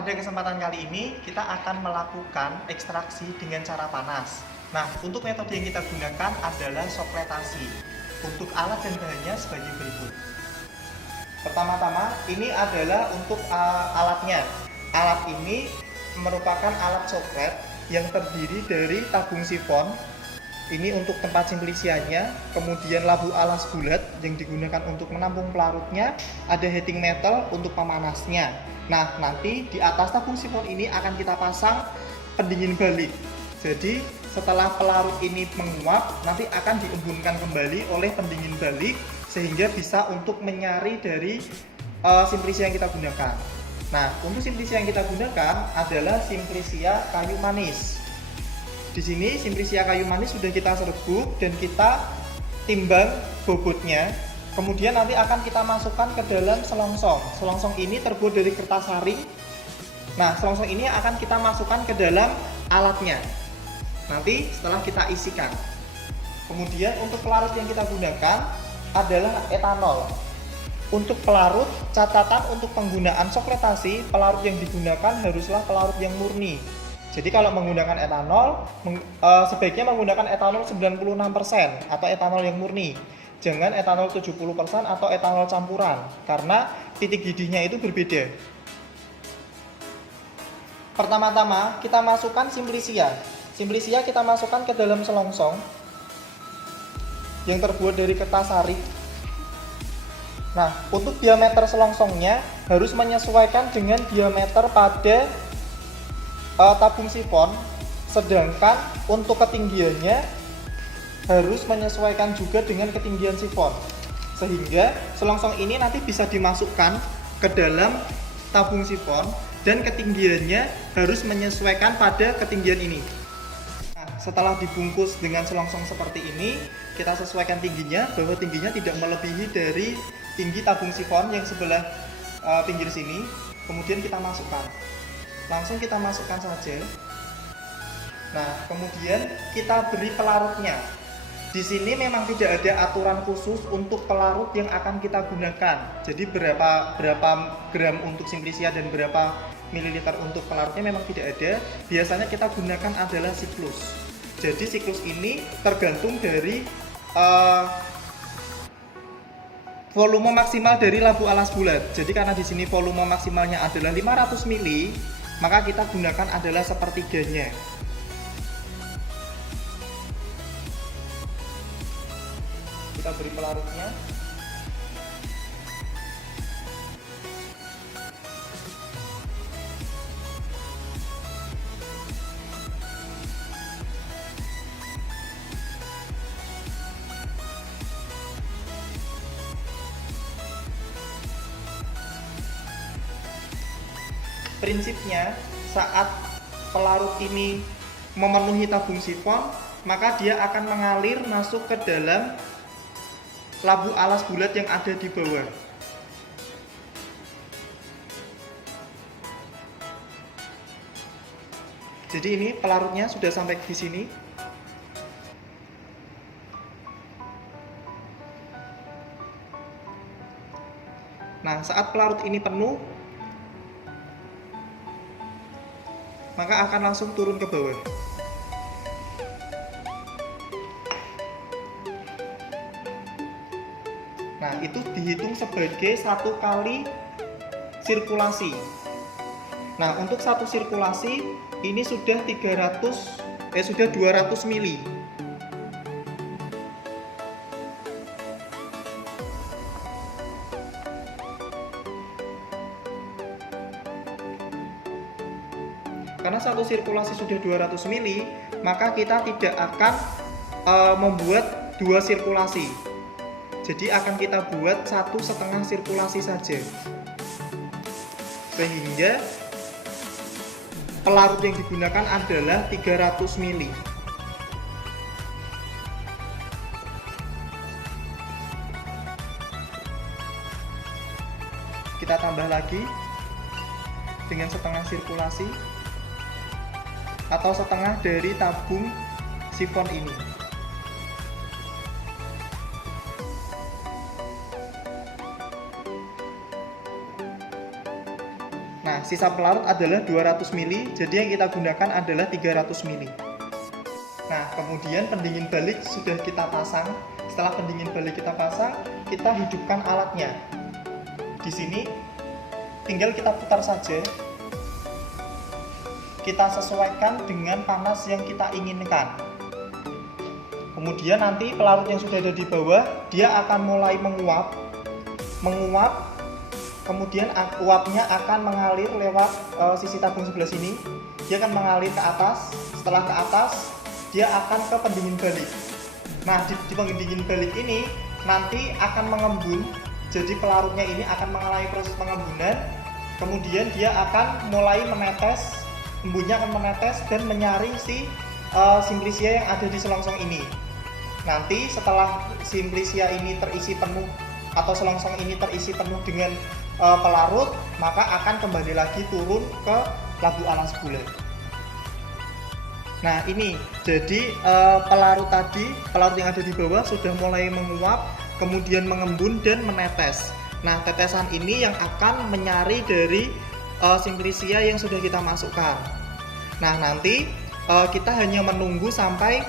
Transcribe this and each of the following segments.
Pada kesempatan kali ini kita akan melakukan ekstraksi dengan cara panas. Nah, untuk metode yang kita gunakan adalah sokletasi. Untuk alat dan bahannya sebagai berikut. Pertama-tama, ini adalah untuk alatnya. Alat ini merupakan alat soklet yang terdiri dari tabung sifon. Ini untuk tempat simplisiannya, kemudian labu alas bulat yang digunakan untuk menampung pelarutnya, ada heating metal untuk pemanasnya. Nah, nanti di atas tabung sifon ini akan kita pasang pendingin balik. Jadi, setelah pelarut ini menguap, nanti akan diembunkan kembali oleh pendingin balik sehingga bisa untuk menyari dari simplisia yang kita gunakan. Nah, untuk simplisia yang kita gunakan adalah simplisia kayu manis. Di sini simplisia kayu manis sudah kita serbuk dan kita timbang bobotnya. Kemudian nanti akan kita masukkan ke dalam selongsong. Selongsong ini terbuat dari kertas saring. Nah, selongsong ini akan kita masukkan ke dalam alatnya. Nanti setelah kita isikan. Kemudian untuk pelarut yang kita gunakan adalah etanol. Untuk pelarut, catatan untuk penggunaan sokletasi, pelarut yang digunakan haruslah pelarut yang murni. Jadi kalau menggunakan etanol, sebaiknya menggunakan etanol 96% atau etanol yang murni. Jangan etanol 70% atau etanol campuran, karena titik didihnya itu berbeda. Pertama-tama kita masukkan simplisia. Simplisia kita masukkan ke dalam selongsong yang terbuat dari kertas saring. Nah, untuk diameter selongsongnya harus menyesuaikan dengan diameter pada tabung sifon, sedangkan untuk ketinggiannya harus menyesuaikan juga dengan ketinggian sifon, sehingga selongsong ini nanti bisa dimasukkan ke dalam tabung sifon dan ketinggiannya harus menyesuaikan pada ketinggian ini. Nah, setelah dibungkus dengan selongsong seperti ini, kita sesuaikan tingginya, bahwa tingginya tidak melebihi dari tinggi tabung sifon yang sebelah pinggir sini. Kemudian kita masukkan. Langsung kita masukkan saja. Nah, kemudian kita beri pelarutnya. Di sini memang tidak ada aturan khusus untuk pelarut yang akan kita gunakan. Jadi berapa gram untuk simplisia dan berapa mililiter untuk pelarutnya memang tidak ada. Biasanya kita gunakan adalah siklus. Jadi siklus ini tergantung dari volume maksimal dari labu alas bulat. Jadi karena di sini volume maksimalnya adalah 500 ml, maka kita gunakan adalah sepertiganya. Kita beri pelarutnya. Prinsipnya, saat pelarut ini memenuhi tabung sifon, maka dia akan mengalir masuk ke dalam labu alas bulat yang ada di bawah. Jadi ini pelarutnya sudah sampai di sini. Nah, saat pelarut ini penuh, maka akan langsung turun ke bawah. Nah, itu dihitung sebagai satu kali sirkulasi. Nah, untuk satu sirkulasi ini sudah 200 mili. Karena satu sirkulasi sudah 200 mili, maka kita tidak akan membuat dua sirkulasi. Jadi akan kita buat 1,5 sirkulasi saja. Sehingga pelarut yang digunakan adalah 300 mili. Kita tambah lagi dengan setengah sirkulasi atau setengah dari tabung sifon ini. Nah, Nah, sisa pelarut adalah 200 ml, jadi yang kita gunakan adalah 300 ml. Nah, kemudian pendingin balik sudah kita pasang. Setelah pendingin balik kita pasang, kita hidupkan alatnya. Di sini tinggal kita putar saja. Kita sesuaikan dengan panas yang kita inginkan. Kemudian nanti pelarut yang sudah ada di bawah, dia akan mulai menguap, kemudian uapnya akan mengalir lewat sisi tabung sebelah sini. Dia akan mengalir ke atas. Setelah ke atas, dia akan ke pendingin balik. Nah, di pendingin balik ini nanti akan mengembun. Jadi pelarutnya ini akan mengalami proses pengembunan. Kemudian dia akan mulai menetes, embunnya akan menetes dan menyaring si Simplicia yang ada di selongsong ini. Nanti setelah Simplicia ini terisi penuh atau selongsong ini terisi penuh dengan pelarut, maka akan kembali lagi turun ke labu alas bulat. Nah, ini jadi pelarut yang ada di bawah sudah mulai menguap, kemudian mengembun dan menetes. Nah, tetesan ini yang akan menyari dari Simplicia yang sudah kita masukkan. Nah, nanti kita hanya menunggu sampai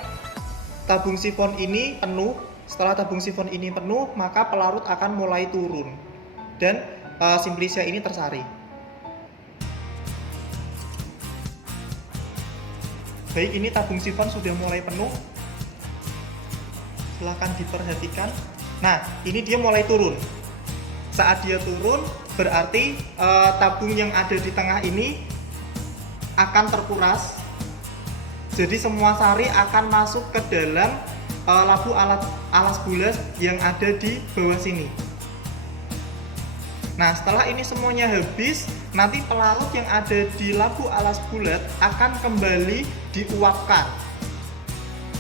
tabung sifon ini penuh. Setelah tabung sifon ini penuh, maka pelarut akan mulai turun dan Simplicia ini tersari. Baik, ini tabung sifon sudah mulai penuh. Silahkan diperhatikan. Nah, ini dia mulai turun. Saat dia turun, berarti tabung yang ada di tengah ini akan terkuras. Jadi semua sari akan masuk ke dalam labu alas bulat yang ada di bawah sini. Nah, setelah ini semuanya habis, nanti pelarut yang ada di labu alas bulat akan kembali diuapkan.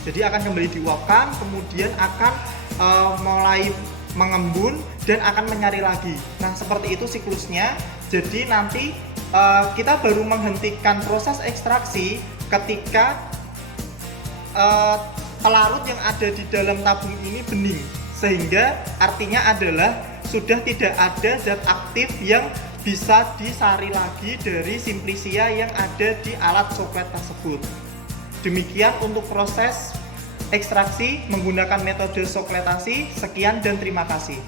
Jadi akan kembali diuapkan, kemudian akan mulai mengembun dan akan menyari lagi. Nah, seperti itu siklusnya. Jadi nanti kita baru menghentikan proses ekstraksi ketika pelarut yang ada di dalam tabung ini bening, sehingga artinya adalah sudah tidak ada zat aktif yang bisa disari lagi dari Simplicia yang ada di alat soklet tersebut. Demikian untuk proses ekstraksi menggunakan metode sokletasi. Sekian dan terima kasih.